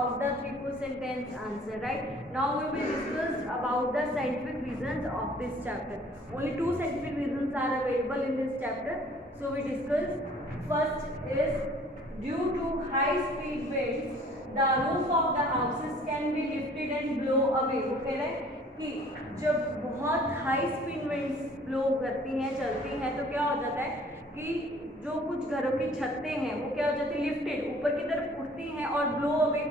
about the 3-4 sentence answer, right? Now we will discuss about the scientific reasons of this chapter. Only 2 scientific reasons are available in this chapter. So we discuss. First is due to high speed winds, the roof of the houses can be lifted and blow away. वो कह रहे हैं कि जब बहुत high speed winds blow करती हैं, चलती हैं, तो क्या हो जाता है कि जो कुछ घरों की छतें हैं वो क्या हो जाती है, लिफ्टेड ऊपर की तरफ उठती हैं और ब्लो अवे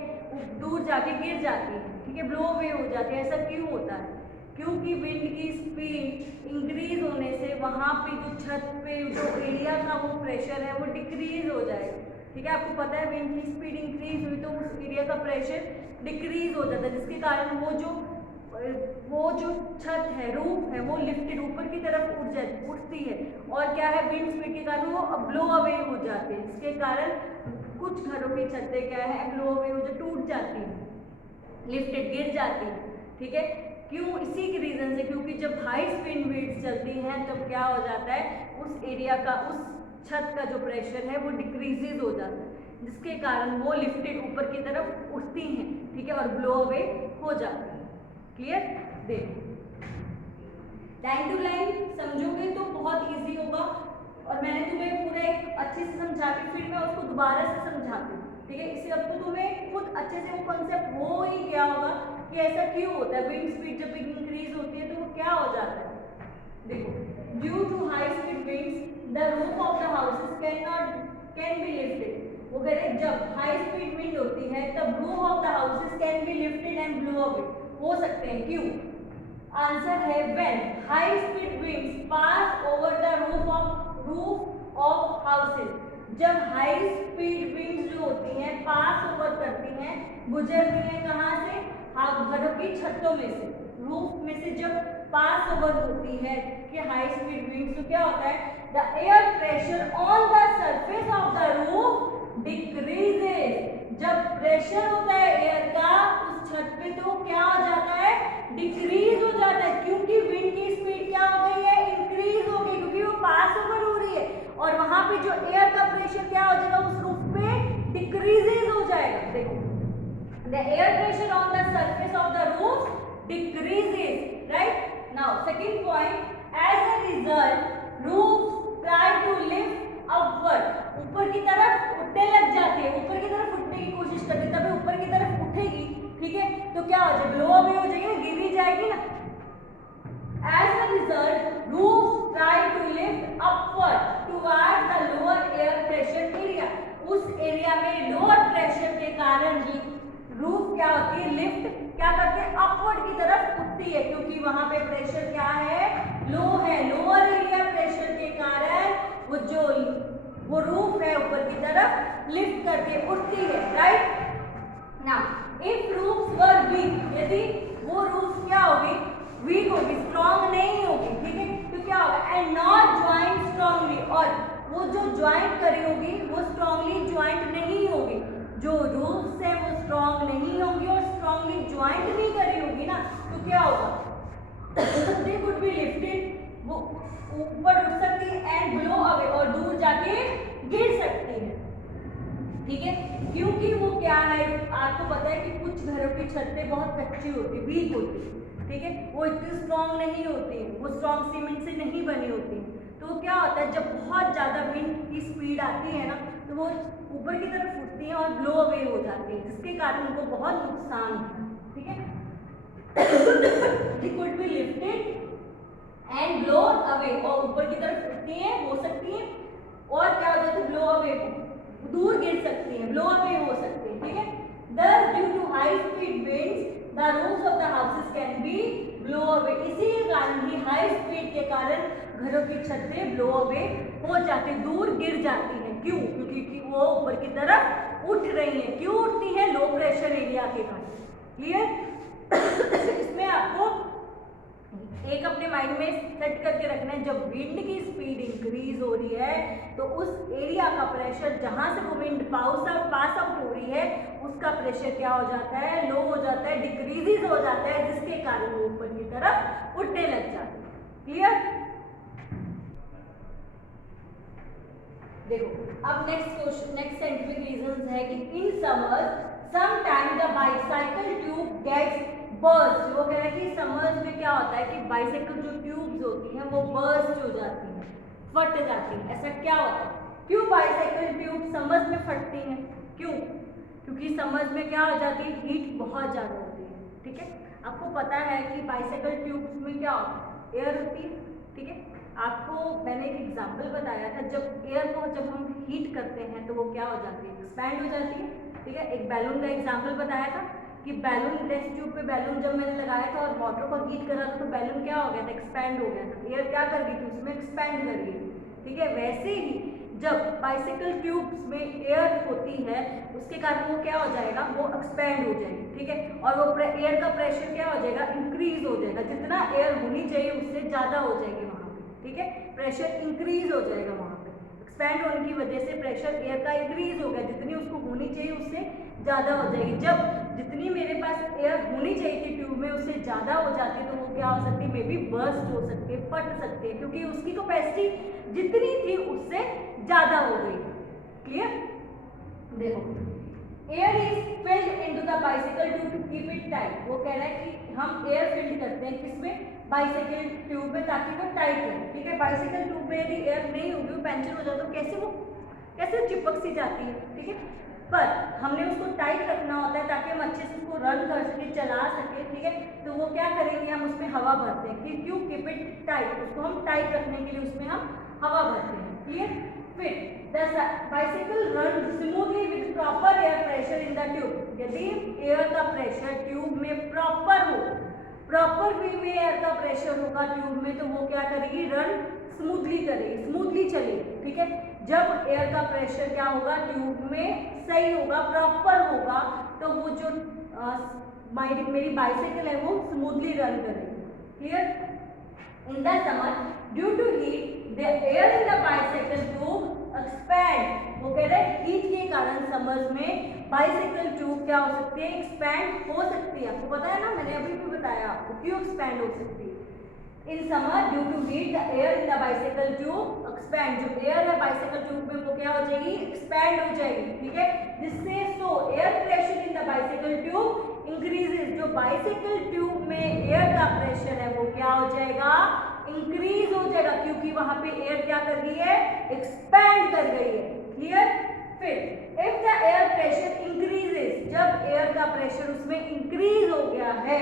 दूर जाके गिर जाती हैं, ठीक है, ब्लो अवे हो जाती है। ऐसा क्यों होता है? क्योंकि विंड की स्पीड इंक्रीज होने से वहाँ पे जो छत पे जो एरिया का वो प्रेशर है वो डिक्रीज हो जाएगा, ठीक है। आपको पता है विंड की स्पीड इंक्रीज हुई तो उस एरिया का प्रेशर डिक्रीज हो जाता है, जिसके कारण वो जो छत है, रूफ है, वो लिफ्टेड ऊपर की तरफ उठती है और क्या है, विंड स्पीड के कारण वो ब्लो अवे हो जाते हैं, जिसके कारण कुछ घरों की छतें क्या है, ब्लो अवे हो, जो टूट जाती है, लिफ्टेड गिर जाती है, ठीक है। क्यों? इसी के रीजन से, क्योंकि जब हाई स्पीड विंड्स चलती हैं तब क्या हो जाता है, उस एरिया का, उस छत का जो प्रेशर है वो डिक्रीजेज हो जाता है, जिसके कारण वो लिफ्टेड ऊपर की तरफ उठती हैं, ठीक है, और ब्लो अवे हो जाती है। क्लियर? देखो लाइन टू लाइन समझोगे तो बहुत इजी होगा, और मैंने तुम्हें पूरा एक अच्छे से समझा के फिर मैं उसको दोबारा से समझाती हूँ, ठीक है। इससे अब तो तुम्हें खुद अच्छे से वो कॉन्सेप्ट हो ही गया होगा कि ऐसा क्यों होता है, विंड स्पीड जब इंक्रीज होती है तो वो क्या हो जाता है। देखो, due to high speed winds the roof off the houses can be lifted. वो कह रहे जब हाई स्पीड विंड होती है तब roof off the houses can be lifted and blow away हो सकते हैं। क्यों? आंसर है when high speed winds pass over the roof of houses. जब हाई स्पीड विंड्स जो होती हैं पास ओवर करती हैं, गुजरती हैं कहाँ से, घरों की छतों में से, रूफ में से जब पास ओवर होती है कि हाई स्पीड विंड्स, तो क्या होता है, the air pressure on the surface of the roof decreases. जब प्रेशर होता है एयर का उस छत पे तो क्या हो जाता है, डिक्रीज हो जाता है, क्योंकि विंड की स्पीड क्या हो गई है, इंक्रीज हो गई, क्योंकि वो पास ओवर हो रही है और वहां पे जो एयर का प्रेशर क्या हो जाएगा, उस रूफ पे डिक्रीजेज हो जाएगा। देखो, the air pressure on the surface of the roof decreases, right. Now second point, as a result roof try to lift upward. ऊपर की तरफ उठने लग जाती है, ऊपर की तरफ उठने की कोशिश करती है, तभी ऊपर की तरफ उठेगी, ठीक है, तो क्या हो जाएगा, ब्लो अवे हो जाएगी ना, गिर ही जाएगी ना। As a result, roofs try to lift upward towards the lower air pressure area. उस एरिया में लोअर प्रेशर के कारण ही रूफ क्या होती है, लिफ्ट क्या करते हैं, अपवर्ड की तरफ उठती है, क्योंकि वहां पे प्रेशर क्या है, लो है, लोअर एरिया प्रेशर के कारण वो रूफ है ऊपर की तरफ लिफ्ट करके उठती है, right. Now if roofs were weak, यदि वो रूफ क्या होगी, वीक होगी, स्ट्रॉन्ग नहीं होगी, ठीक है, तो क्या होगा, एंड नॉट ज्वाइंट स्ट्रॉन्गली, और वो जो ज्वाइंट करी होगी वो स्ट्रॉन्गली ज्वाइंट नहीं होगी, जो रूफ्स है वो स्ट्रॉन्ग नहीं होगी और स्ट्रॉन्गली ज्वाइंट नहीं करी होगी ना, तो क्या होगा, दे कुड बी लिफ्टेड, वो ऊपर उठ सकती है, एंड ब्लो अवे, और दूर जाके गिर सकती है, ठीक है, क्योंकि वो क्या है, आपको पता है कि कुछ घरों की छतें बहुत कच्ची होती, वीक होती है, ठीक है, वो इतनी स्ट्रॉन्ग नहीं होती है, वो स्ट्रॉन्ग सीमेंट से नहीं बनी होती है, तो क्या होता है, जब बहुत ज़्यादा विंड की स्पीड आती है ना, तो वो ऊपर की तरफ उठती है और ब्लो अवे हो जाती है, जिसके कारण उनको बहुत नुकसान होता है, ठीक है। They could be lifted and blow away, और ऊपर की तरफ उठती है, हो सकती है, और क्या हो जाती है, ब्लो अवे, दूर गिर सकती है, ब्लो अवे हो सकती है, ठीक है। Thus, due to high speed winds, the roofs of the houses can be blow away. इसी के कारण ही हाई स्पीड के कारण घरों की छतें ब्लो अवे हो जाती, दूर गिर जाती हैं। क्यों? क्योंकि वो ऊपर की तरफ उठ रही है। क्यों उठती है? लो प्रेशर एरिया के कारण। क्लियर? इसमें आपको एक अपने माइंड में सेट करके रखना है, जब विंड की स्पीड इंक्रीज हो रही है तो उस एरिया का प्रेशर, जहां से वो विंड पास आउट हो रही है, उसका प्रेशर क्या हो जाता है, लो हो जाता है, डिक्रीज हो जाता है, जिसके कारण वो ऊपर की तरफ उठने लग जाता है। क्लियर? देखो अब नेक्स्ट साइंटिफिक रीजंस है कि in summer sometime the bicycle tube gets burst. वो कह रहा है कि समर्स में क्या होता है कि बाइसाइकिल जो ट्यूब्स होती हैं वो बर्स्ट हो जाती हैं, फट जाती हैं। ऐसा क्या होता है? क्यों बाइसाइकिल ट्यूब समर्स में फटती हैं? क्यों? क्योंकि समर्स में क्या हो जाती है, हीट बहुत ज़्यादा होती है। ठीक है, आपको पता है कि बाइसाइकिल ट्यूब्स में क्या होता है, एयर होती है। ठीक है, आपको मैंने एक एग्जाम्पल बताया था, जब एयर को जब हम हीट करते हैं तो वो क्या हो जाती है, एक्सपैंड हो जाती है। ठीक है, एक बैलून का एग्जाम्पल बताया था कि बैलून टेस्ट ट्यूब पे बैलून जब मैंने लगाया था और वाटर को हीट करा था तो बैलून क्या हो गया था, एक्सपैंड हो गया था। एयर क्या कर रही थी, उसमें एक्सपैंड कर रही थी। ठीक है, वैसे ही जब बाइसाइकिल ट्यूब्स में एयर होती है उसके कारण वो क्या हो जाएगा, वो एक्सपैंड हो जाएगी। ठीक है, और वो एयर का प्रेशर क्या हो जाएगा, इंक्रीज हो जाएगा। जितना एयर होनी चाहिए उससे ज़्यादा हो जाएगी वहाँ पे। ठीक है, प्रेशर इंक्रीज हो जाएगा वहाँ पे। एक्सपैंड होने की वजह से प्रेशर एयर का इंक्रीज हो गया, जितनी उसको होनी चाहिए उससे ज़्यादा हो जाएगी। जब जितनी मेरे पास एयर होनी चाहिए थी ट्यूब में उससे ज़्यादा हो जाती है तो वो क्या हो सकती है, मे बी बर्स्ट हो सकती है, फट सकती है, क्योंकि उसकी कैपेसिटी जितनी थी उससे ज़्यादा हो गई। क्लियर? देखो, air is filled into the bicycle tube to keep it tight. वो कह रहा है कि हम एयर फिल्ड करते हैं किसमें, बाइसाइकिल ट्यूब में, ताकि वो टाइट रहे। ठीक है, बाइसाइकिल ट्यूब में यदि एयर नहीं होगी, वो पंचर हो जाए तो कैसे चिपक सी जाती है। ठीक है, पर हमने उसको टाइट रखना होता है ताकि हम अच्छे से उसको रन कर सके, चला सके। ठीक है, तो वो क्या करेंगे, हम उसमें हवा भरते हैं कि क्यों, कीप इट टाइट, उसको हम टाइट रखने के लिए उसमें हम हवा भरते हैं। क्लियर? फिर the bicycle run smoothly with proper air pressure in the tube. यदि एयर का प्रेशर ट्यूब में प्रॉपर हो, प्रॉपर वे में एयर का प्रेशर होगा ट्यूब में, तो वो क्या करेगी, रन स्मूथली करेगी, स्मूथली चलेगी। ठीक है, जब एयर का प्रेशर क्या होगा ट्यूब में सही होगा, प्रॉपर होगा, तो वो जो मेरी बाइसाइकिल है वो स्मूथली रन करेगी। Clear? In the summer due to heat the air in the bicycle tube expand. वो कह रहे हैं हीट के कारण समर्स में बाइसाइकिल ट्यूब क्या हो सकती है, एक्सपैंड हो सकती है। आपको पता है ना, मैंने अभी भी बताया आपको क्यों एक्सपैंड हो सकती है। In summer due to heat the air in the bicycle tube expand. जो एयर है बाइसाइकिल ट्यूब में वो क्या हो जाएगी, एक्सपैंड हो जाएगी। ठीक है, जिससे सो air pressure in the bicycle tube increases. जो बाइसाइकिल ट्यूब में एयर का प्रेशर है वो क्या हो जाएगा, इंक्रीज हो जाएगा, क्योंकि वहां पे एयर क्या कर गई है, एक्सपैंड कर गई है। क्लियर? फिर if the air pressure increases, जब एयर का प्रेशर उसमें इंक्रीज हो गया है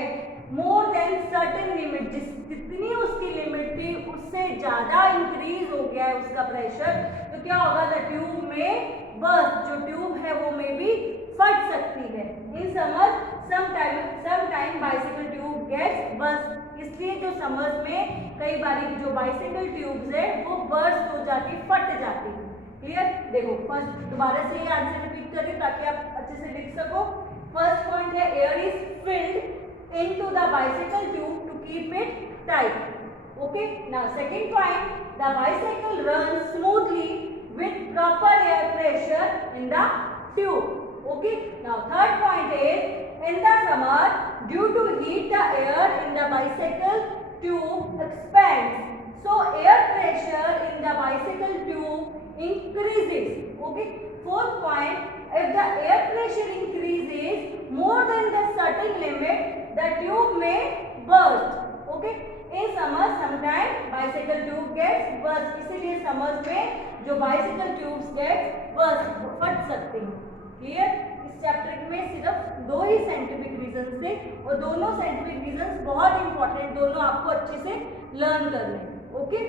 मोर देन सर्टेन लिमिट, जितनी उसकी लिमिट थी उससे ज्यादा इंक्रीज हो गया है उसका प्रेशर, तो क्या होगा, द ट्यूब में बर्स्ट, जो ट्यूब है वो में भी फट सकती है। In summer sometime bicycle tube gets burst. इसलिए जो समर्स में कई बारी जो बाइसाइकिल ट्यूब्स है वो बर्स्ट हो जाती, फट जाती है। क्लियर? देखो, फर्स्ट दोबारा से ये आंसर रिपीट करिए ताकि आप अच्छे से लिख सको। फर्स्ट पॉइंट है air is field into the bicycle tube to keep it tight. Okay, now second point, the bicycle runs smoothly with proper air pressure in the tube. Okay, now third point is in the summer due to heat the air in the bicycle tube expands, so air pressure in the bicycle tube increases. Okay, fourth point, if the air pressure increases more than the certain limit the tube may burst. Okay, in summer sometime bicycle tube gets burst, इसीलिए summers में जो bicycle tubes get burst, फट सकते हैं। Clear? इस chapter में सिर्फ दो ही साइंटिफिक रीजन थे और दोनों साइंटिफिक रीजन बहुत इंपॉर्टेंट, दोनों आपको अच्छे से लर्न करने। ओके।